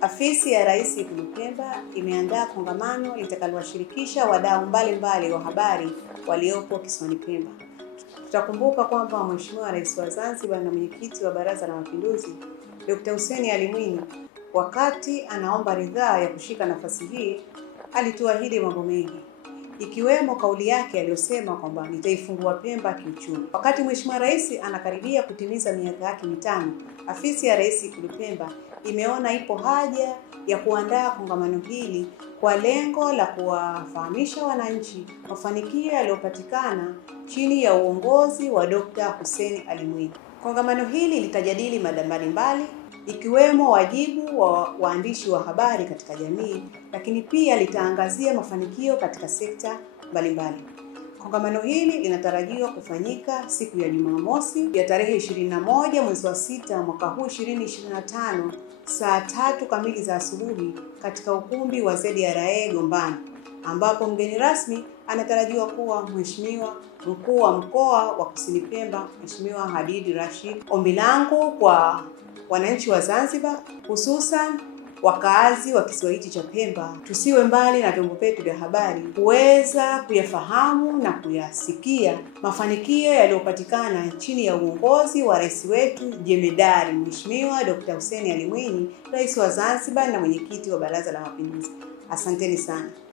Afisi ya Rais Ikulu Pemba imeandaa kongamano litakalowashirikisha wadau mbalimbali wa habari waliopo kisiwani Pemba. Tutakumbuka kwamba Mheshimiwa Rais wa Zanzibar na Mwenyekiti wa Baraza la Mapinduzi, Dr. Hussein Ali Mwinyi, wakati anaomba ridhaa ya kushika nafasi hii, alituahidi mambo mengi, ikiwemo kauli yake aliyosema kwamba nitaifungua Pemba kiuchumi. Wakati Mheshimiwa Rais anakaribia kutimiza miaka yake mitano, Afisi ya Rais Ikulu Pemba imeona ipo haja ya kuandaa kongamano hili kwa lengo la kuwafahamisha wananchi mafanikio yaliyopatikana chini ya uongozi wa Dr. Hussein Ali Mwinyi. Kongamano hili litajadili mada mbalimbali ikiwemo wajibu wa waandishi wa habari katika jamii, lakini pia litaangazia mafanikio katika sekta mbalimbali. Kongamano hili linatarajiwa kufanyika siku ya Jumamosi ya tarehe 21 mwezi wa 6 mwaka huu 2025 saa 3 kamili za asubuhi katika ukumbi wa ZRA Gombani, ambapo mgeni rasmi anatarajiwa kuwa Mheshimiwa Mkuu wa Mkoa wa Kusini Pemba, Mheshimiwa Hadid Rashid. Ombi langu kwa wananchi wa Zanzibar, hususan wakaazi wa kisiwa hiki cha Pemba, tusiwe mbali na vyombo vyetu vya habari kuweza kuyafahamu na kuyasikia mafanikio yaliyopatikana chini ya uongozi wa rais wetu Jemedari Mheshimiwa Dr. Hussein Ali Mwinyi, Rais wa Zanzibar na Mwenyekiti wa Baraza la Mapinduzi. Asanteni sana.